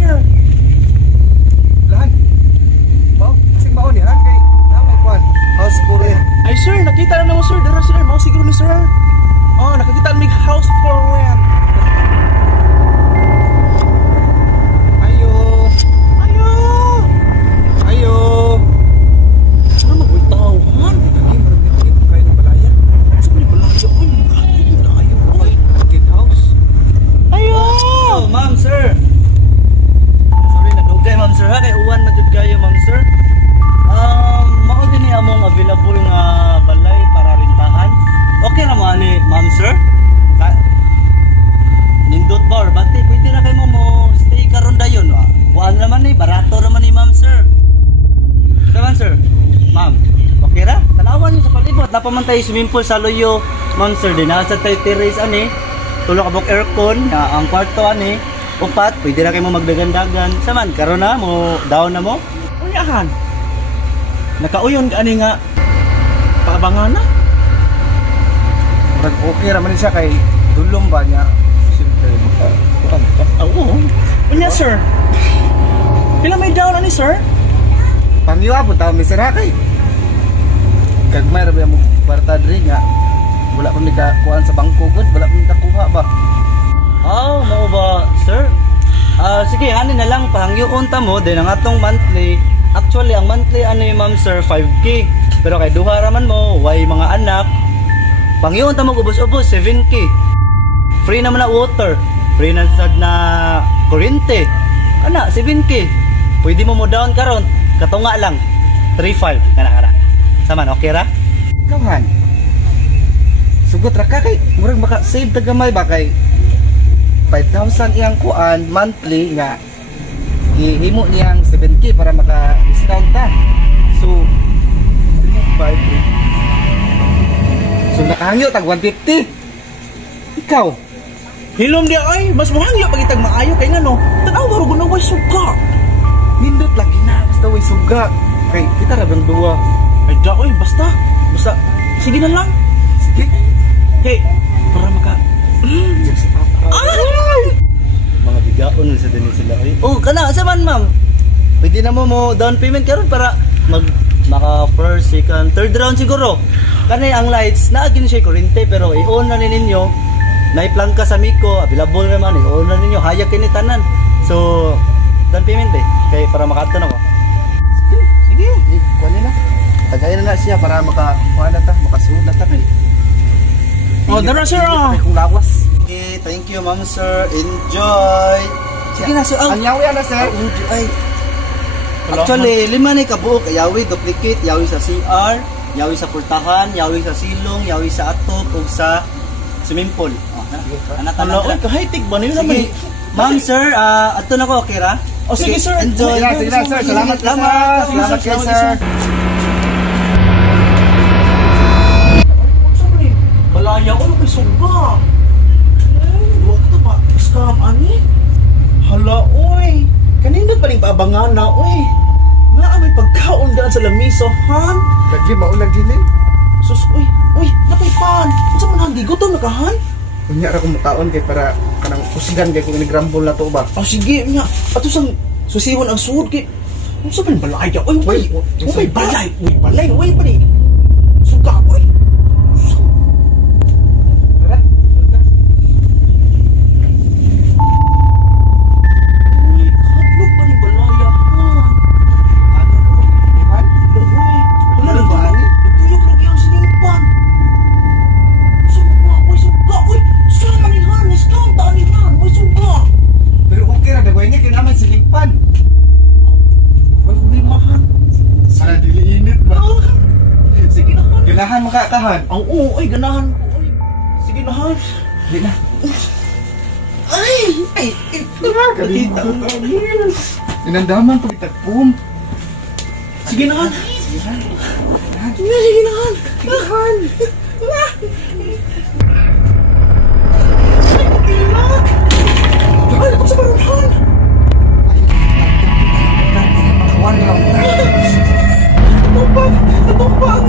sir. Lahan. Mao, sing mao ni han kay namay kwan. House for rent. Ay sir, nakita na mo sir. Dara sir, mao siguro ni sir. Oh, nakakita mig house for rent. Ayo. Ayo. Ayo. Ano magwitaw, han? Lagi marag dito kay ng balaya. Sa ni balaya oy, ayo oy. Kid house. Ayo. Oh, ma'am, sir. Sorry, nagugay, ma'am, sir, ha? Kay uwan na jud kayo, ma'am, sir. Mao din ni among available nga balay para rintahan. Okay ra man ni, ma'am, sir? Nindot ba or bati, pwede na kayo mo stay karon dayon, wa? Kuan naman ni, barato naman ni, ma'am, sir. Kaman, sir? Ma'am, okay ra? Tanawan niyo sa palibot. Napamantay swimming pool sa Loyo, ma'am, sir. Dinasa tayo terrace, ani. Tulog kabok aircon, ang kwarto, ani. Upat, pwede na kayo mo magdagan-dagan. Saman, karon na mo, down na mo. Uyahan. Nakauyon ka ani nga paabangan na. Murag okay ra man siya kay dulong ba niya. Siyempre kuan ka. Oo. Unya sir. Pila may down ani sir? Pangiwa po tayo Mr. Hakay. Kagmay ra ba mo kwarta diri nga. Wala pa mi ka kuan sa bangko gud, wala pa mi ka kuha ba. Oh, mao ba, sir? Sige, ano na lang, pahangyoon ta mo, din ang atong monthly. Actually, ang monthly, ano yung ma'am, sir, 5K. Pero kay duha raman mo, why mga anak, pangyoon ta mo, ubos-ubos, 7K. Free naman na water. Free na sad na kuryente. Ana, 7K. Pwede mo down karon, katunga lang, 3.5. Kana. Saman, okay ra? Kawan. Sugot ra ka kay murag maka save tagamay ba kay 5,000 iyang kuan monthly nga ihimo niyang 7K para maka-discount ta. So 3,500. So nakahangyo tag 150. Ikaw, Hilom dia ay, mas mahangyo pagitag maayo kay ngano. Tanaw garo gunaway suga. nindot lagi na basta way suga. Kay kita ra bang duwa. Ay daoy, basta. Sige na lang. Sige. Hey, para maka Yes, papa. Ay! Mga bigaon sa din sila. Ay, oh, kana, saman, ma'am. Pwede na mo down payment karon para maka first, second, third round siguro. Kanay ang lights, naagin siya kurente pero i-on na ninyo. Naiplangka sa Miko, available naman, i-on na ninyo, hayag kini tanan. So, down payment kay para makaadto na ko. Sige. Kuan nila. Tagayin na siya para maka-kuan na ta, makasunod na ta kay. Oh, dara sir. Kay kung lawas. Okay, thank you, ma'am, sir. Enjoy. Sige na, sir. Anyaw yan na sir. Enjoy. Actually, 5 ni kabuok. Yawi duplicate, yawi sa CR, yawi sa pultahan, yawi sa silong, yawi sa atop, ug sa swimming pool. Ano, oy, kahaitig ba nila naman? Ma'am, sir, ato na ko, okay ra? Oh, sige sir. Enjoy. Sige na, sir. Salamat, salamat kayo, sir. Balaya ko may suga. Luwag ito pa. Scam, ani? Hala, oy. Kanina pa rin paabangan na, oy. Nga may pagkaon daan sa lamisa, han? Lagi maulag din eh. Sus, oy, napay pan. Unsa man handi gutom na kahan? Unya ra ko mutaon kay para kanang kusigan kay kung nigrambol na to ba. Oh, sige, nya. Ato sang susihon ang suod kay. Unsa man balaya? Oy, balay. Oy, balay, oy, pa ni. Suga, oy. Tara. Uy, hadlok pa ni balaya, han? Wala na ba? Nagtuyok lagi ang sinimpan. Suga, uy, suga, uy. Sama ni Han, discount ta ni Han, uy, suga. Pero okay ra dagway ni kinaman silimpan. Uy, limahan. Para dili init ba. Sige na, Han. Ganahan makakahan. Ang oo, ay, ganahan ko, uy. Sige na, Han. Di na. Ay, Kalita ko. Inandaman to itagpum. sige na, Han. Sige na. Sige na, Han. Han. Ay, pag-ilag. Ay, ako sa baruhan. One lang. Tumpag. Tumpag.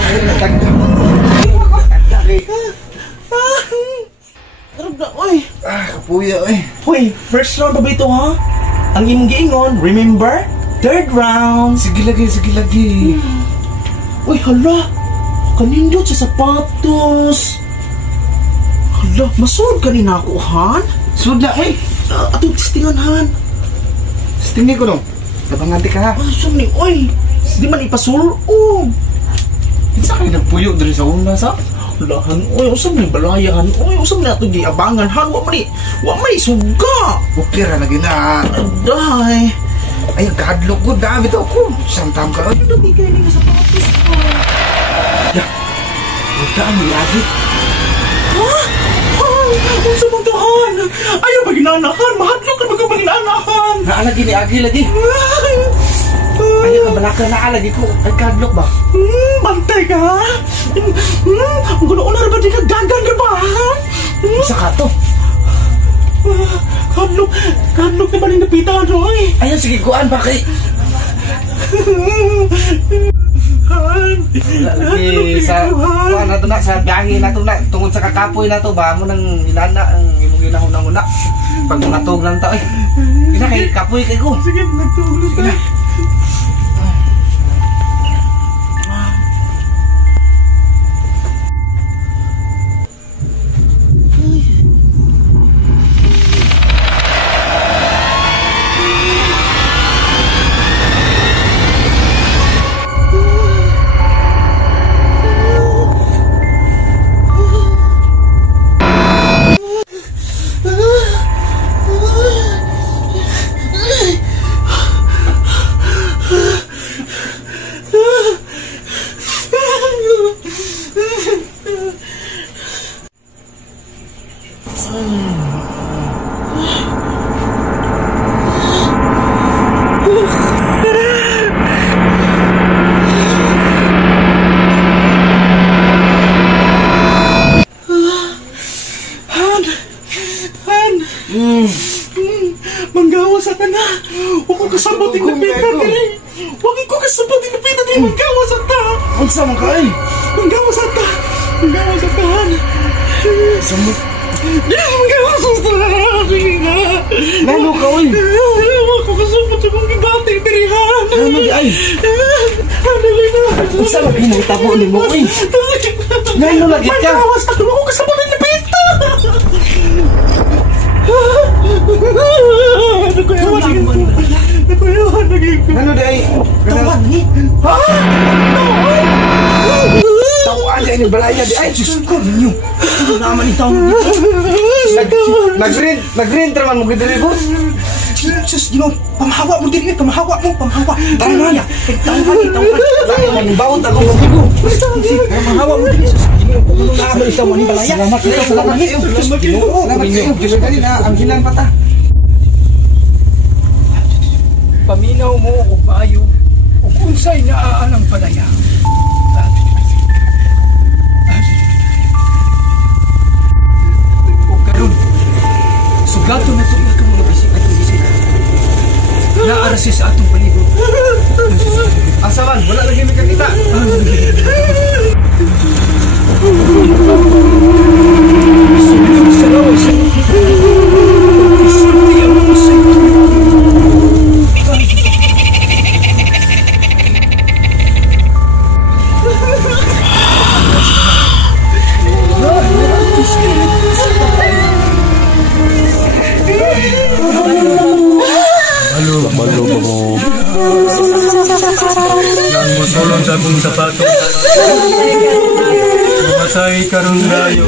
Ay, natagdam. Natagdam. Tarap na, uy. Kapuya kayo eh. Hoy, first round pa ba ito ha? Ang imong giingon, remember? Third round. Sige lagi. Uy, hala. Kanindot sa sapatos. Hala, masulod ka ni nako, Han? Sud na eh. Atong testingan, Han. Stingi ko dong. Napanganti ka ha. Asam ni, oy. Di man ipasulod. Isa kayo nagpuyo diri sa una sa? Lahan, oy, usam ni balayahan. Oy, usam na ito giabangan, Han. Wa man suga. Okay ra lagi na. Aday. Ay, kahadlok ko. Dami to ako. Samtam ka. Ano lagi kayo nga sapatos ko? Huwag ka ang lagi. Ha? Ang samantahan! Ayaw ba ginanahan? Mahadlok ka ba ginanahan? Naalagi ni Agi lagi. Ayaw ka balaka naalagi ko. Ay, kahadlok ba? Bantay ka ha? Ang gulo-ular ba di ka gagan ka ba ha? Isa ka to. Kadlok na ba rin napitan Roy? Ayaw, sige kuan ba kay? Lagi sa kuan na to na. Sa biyahe na to na. Tungod sa kakapoy na to ba? Mo nang ilana ang imong ginahuna-huna. Pag natog lang ta eh. Ina kay kapoy kay ko. Sige, natulog ka. Manggawas ka na. Huwag ko kasabot yung napita din. Huwag ko kasabot yung napita din. Manggawas ka. Ang sama ka eh. Manggawas ka. Manggawas ka. Samot. Manggawas ka. Sige na. Lalo ka eh. Huwag ko kasabot yung gigati dirihan. Lalo di ay. Dali na. Ang sama pinita mo ni mo eh. Lalo lagi ka. Manggawas ka. Huwag ko kasabot yung napita. Ano di ay? Tawag ni. Ha? Tawag niya ini balaya di ay. Diyos ko ninyo. Ano naman itawag dito? Nag-green traman mo gito rin boss. Diyos, pamahawa mo din. Pamahawa. Tama niya. Tawag. Bawat ako mabigo. Pamahawa mo din. Ano naman itawag ni balaya? Salamat kayo. Salamat kayo. Diyos ka rin ang hilang pata. Paminaw mo o bayo o unsay naaalang palaya. O karon, sugato na itong mga mga bisik at bisik. Naarasi sa atong palibot. Asaman, wala lagi may kakita. Sunod sa lawas. Isulti ang usay. Balo mo. Nang musulong sa akong sapato. Masay karong layo.